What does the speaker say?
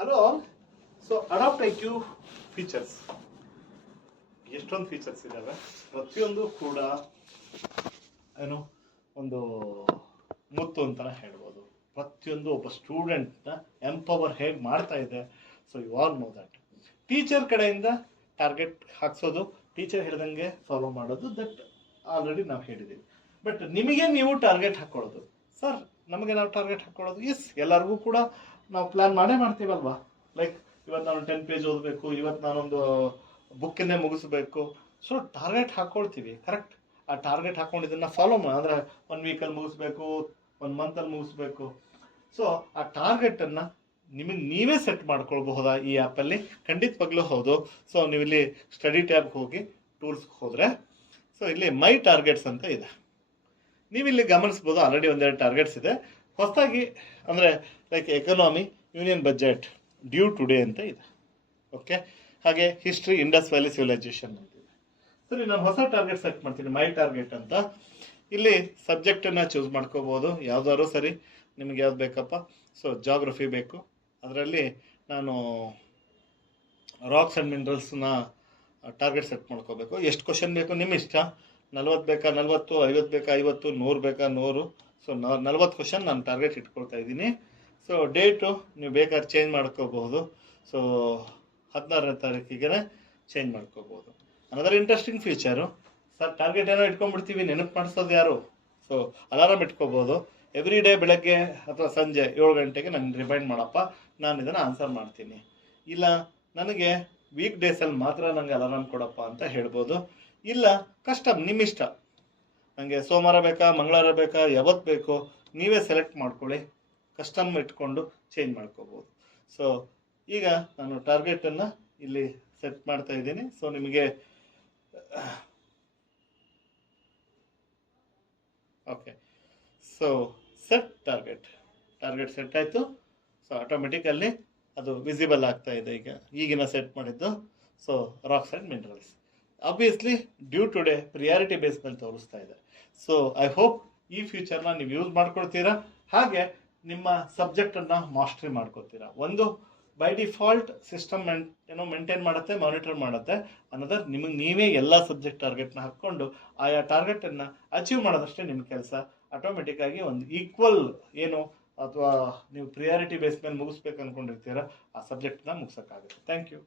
Hello. So adapt IQ features ಎಷ್ಟೊಂದು features ಇದ್ದಾವೆ. ಪ್ರತಿಯೊಂದು ಕೂಡ ಏನು ಒಂದು ಮುತ್ತು ಅಂತಾನೆ ಹೇಳ್ಬೋದು. ಪ್ರತಿಯೊಂದು ಒಬ್ಬ ಸ್ಟೂಡೆಂಟ್ನ ಎಂಪವರ್ ಹೇಗೆ ಮಾಡ್ತಾ ಇದೆ. So you all know that. Teacher ಕಡೆಯಿಂದ ಟಾರ್ಗೆಟ್ ಹಾಕ್ಸೋದು, ಟೀಚರ್ ಹೇಳ್ದಂಗೆ ಫಾಲೋ ಮಾಡೋದು, ದಟ್ ಆಲ್ರೆಡಿ ನಾವು ಹೇಳಿದ್ದೀವಿ. ಬಟ್ ನಿಮಗೆ ನೀವು ಟಾರ್ಗೆಟ್ ಹಾಕ್ಕೊಳ್ಳೋದು. ಸರ್ ನಮಗೆ ನಾವು ಟಾರ್ಗೆಟ್ ಹಾಕ್ಕೊಳ್ಳೋದು, ಎಸ್ ಎಲ್ಲರಿಗೂ ಕೂಡ ನಾವು ಪ್ಲಾನ್ ಮಾಡ್ತೀವಲ್ವಾ. ಲೈಕ್ ಇವತ್ತು ನಾನು 10 ಪೇಜ್ ಓದಬೇಕು, ಇವತ್ತು ನಾನೊಂದು ಬುಕ್ಕಿಂದೇ ಮುಗಿಸ್ಬೇಕು. ಸೊ ಟಾರ್ಗೆಟ್ ಹಾಕ್ಕೊಳ್ತೀವಿ, ಕರೆಕ್ಟ್. ಆ ಟಾರ್ಗೆಟ್ ಹಾಕೊಂಡು ಇದನ್ನ ಫಾಲೋ ಅಂದರೆ 1 ವೀಕಲ್ಲಿ ಮುಗಿಸ್ಬೇಕು, 1 ಮಂತಲ್ಲಿ ಮುಗಿಸ್ಬೇಕು. ಸೊ ಆ ಟಾರ್ಗೆಟನ್ನು ನಿಮಗೆ ನೀವೇ ಸೆಟ್ ಮಾಡ್ಕೊಳ್ಬಹುದಾ ಈ ಆ್ಯಪಲ್ಲಿ? ಖಂಡಿತವಾಗ್ಲೂ ಹೌದು. ಸೊ ನೀವು ಇಲ್ಲಿ ಸ್ಟಡಿ ಟ್ಯಾಬ್ಗೆ ಹೋಗಿ ಟೂಲ್ಸ್ಗೆ ಹೋದರೆ ಸೊ ಇಲ್ಲಿ ಮೈ ಟಾರ್ಗೆಟ್ಸ್ ಅಂತ ಇದೆ. ನೀವಿಲ್ಲಿ ಗಮನಿಸ್ಬೋದು, ಆಲ್ರೆಡಿ ಒಂದೆರಡು ಟಾರ್ಗೆಟ್ಸ್ ಇದೆ. ಹೊಸದಾಗಿ ಅಂದರೆ like economy, union budget, due today ಅಂತ ಇದೆ. ಓಕೆ, ಹಾಗೆ ಹಿಸ್ಟ್ರಿ, ಇಂಡಸ್ ವ್ಯಾಲಿ ಸಿವಿಲೈಸೇಷನ್ ಅಂತ ಇದೆ. ಸರಿ, ನಾನು ಹೊಸ ಟಾರ್ಗೆಟ್ ಸೆಟ್ ಮಾಡ್ತೀನಿ, ಮೈ ಟಾರ್ಗೆಟ್ ಅಂತ. ಇಲ್ಲಿ ಸಬ್ಜೆಕ್ಟನ್ನು ಚೂಸ್ ಮಾಡ್ಕೋಬೋದು, ಯಾವ್ದಾದ್ರು ಸರಿ. ನಿಮಗೆ ಯಾವ್ದು ಬೇಕಪ್ಪ? ಸೊ ಜಾಗ್ರಫಿ ಬೇಕು, ಅದರಲ್ಲಿ ನಾನು ರಾಕ್ಸ್ ಆ್ಯಂಡ್ ಮಿನರಲ್ಸ್ನ ಟಾರ್ಗೆಟ್ ಸೆಟ್ ಮಾಡ್ಕೋಬೇಕು. ಎಷ್ಟು ಕ್ವಶನ್ ಬೇಕು ನಿಮ್ಮ ಇಷ್ಟ. 40 ಬೇಕಾ 40, 50 ಬೇಕಾ 50, 100 ಬೇಕಾ 100. ಸೊ 40 ಕ್ವಶನ್ ನಾನು ಟಾರ್ಗೆಟ್ ಇಟ್ಕೊಳ್ತಾ ಇದ್ದೀನಿ. ಸೊ ಡೇಟು ನೀವು ಬೇಕಾದ್ರೆ ಚೇಂಜ್ ಮಾಡ್ಕೋಬಹುದು. ಸೊ 16ನೇ ತಾರೀಕಿಗೆ ಚೇಂಜ್ ಮಾಡ್ಕೋಬಹುದು. Another interesting feature, sir target ಏನೋ ಇಟ್ಕೊಂಡ್ಬಿಡ್ತೀವಿ, ನೆನಪು ಮಾಡಿಸೋದು ಯಾರು? ಸೊ ಅಲಾರಾಮ್ ಇಟ್ಕೋಬೋದು. ಎವ್ರಿ ಡೇ ಬೆಳಗ್ಗೆ ಅಥವಾ ಸಂಜೆ 7 ಗಂಟೆಗೆ ನನಗೆ ರಿಮೈಂಡ್ ಮಾಡಪ್ಪ, ನಾನು ಇದನ್ನು ಆನ್ಸರ್ ಮಾಡ್ತೀನಿ. ಇಲ್ಲ ನನಗೆ ವೀಕ್ ಡೇಸಲ್ಲಿ ಮಾತ್ರ ನನಗೆ ಅಲಾರಾಮ್ ಕೊಡಪ್ಪ ಅಂತ ಹೇಳ್ಬೋದು. ಇಲ್ಲ ಕಸ್ಟಮ್, ನಿಮ್ಮಿಷ್ಟ. ನನಗೆ ಸೋಮವಾರ ಬೇಕಾ, ಮಂಗಳವಾರ ಬೇಕಾ, ಯಾವತ್ತು ಬೇಕೋ ನೀವೇ ಸೆಲೆಕ್ಟ್ ಮಾಡ್ಕೊಳ್ಳಿ. ಕಸ್ಟಮ್ ಇಟ್ಕೊಂಡು ಚೇಂಜ್ ಮಾಡ್ಕೋಬೋದು. ಸೊ ಈಗ ನಾನು ಟಾರ್ಗೆಟನ್ನು ಇಲ್ಲಿ ಸೆಟ್ ಮಾಡ್ತಾ ಇದ್ದೀನಿ. ಸೊ ನಿಮಗೆ okay, so set target set ಆಯಿತು. ಸೊ ಆಟೋಮೆಟಿಕಲ್ಲಿ ಅದು ವಿಸಿಬಲ್ ಆಗ್ತಾ ಇದೆ ಈಗಿನ ಸೆಟ್ ಮಾಡಿದ್ದು. So rocks and minerals obviously due today priority base ಮೇಲೆ ತೋರಿಸ್ತಾ ಇದೆ. ಸೊ ಐ ಹೋಪ್ ಈ ಫ್ಯೂಚರ್ನ ನೀವು ಯೂಸ್ ಮಾಡ್ಕೊಳ್ತೀರಾ, ಹಾಗೆ ನಿಮ್ಮ ಸಬ್ಜೆಕ್ಟನ್ನು ಮಾಸ್ಟ್ರಿ ಮಾಡ್ಕೊತೀರಾ. ಒಂದು ಬೈ ಡಿಫಾಲ್ಟ್ ಸಿಸ್ಟಮ್ ಮೇಂಟೈನ್ ಮಾಡುತ್ತೆ, ಮಾನಿಟರ್ ಮಾಡುತ್ತೆ. ಅನ್ನೋದರ್ ನಿಮಗೆ ನೀವೇ ಎಲ್ಲ ಸಬ್ಜೆಕ್ಟ್ ಟಾರ್ಗೆಟ್ನ ಹಾಕ್ಕೊಂಡು ಆಯಾ ಟಾರ್ಗೆಟನ್ನು ಅಚೀವ್ ಮಾಡೋದಷ್ಟೇ ನಿಮ್ಮ ಕೆಲಸ. ಆಟೋಮೆಟಿಕ್ ಆಗಿ ಒಂದು ಈಕ್ವಲ್ ಏನು ಅಥವಾ ನೀವು ಪ್ರಿಯಾರಿಟಿ ಬೇಸ್ ಮೇಲೆ ಮುಗಿಸ್ಬೇಕು ಅಂದ್ಕೊಂಡಿರ್ತೀರ, ಆ ಸಬ್ಜೆಕ್ಟ್ನ ಮುಗಿಸೋಕ್ಕಾಗುತ್ತೆ. Thank you.